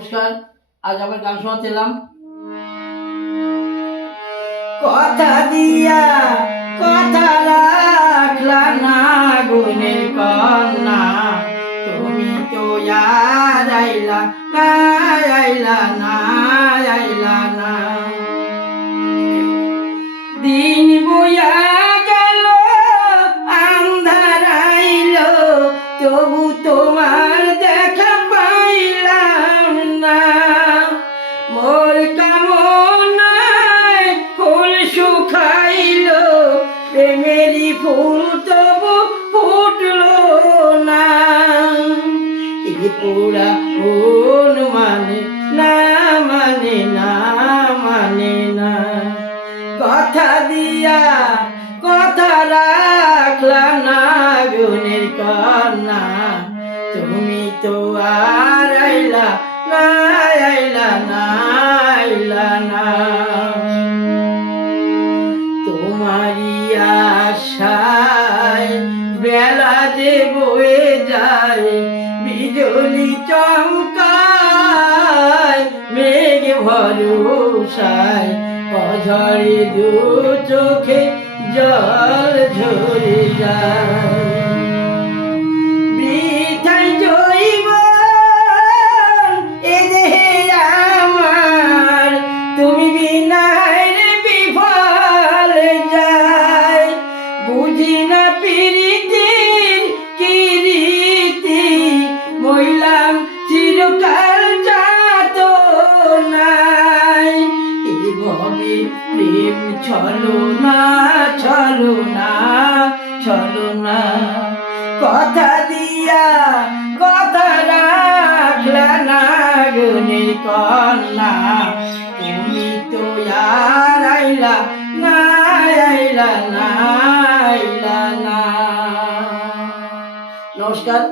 নমস্কার, আজ আবার গান শোনাতে এলাম কথা দিয়া কথা রাখলা না গুণের কন্যা, তুমি তো আইলা না আইলা না আইলা না। দিন প্রেমেরই ফুল তবু ফুটলো না এই মন মানে না মানে না মানে না। কথা দিয়া কথা রাখলা না, গুণের কন্যা। তুমি তো আর আইলা না আইলা না আইলা না। তোমারি আশায় বেলা যে বয়ে যায়, বিজলি চমকায়, মেঘ ভরসায়, অঝরে দু চোখে জল ঝরে যায়। প্রেম চলো না চলো না চলো না। কথা দিয়া কথা রাখলা না গুণের কন্যা তুমি তো আর আইলা না আইলা না আইলা না। নমস্কার।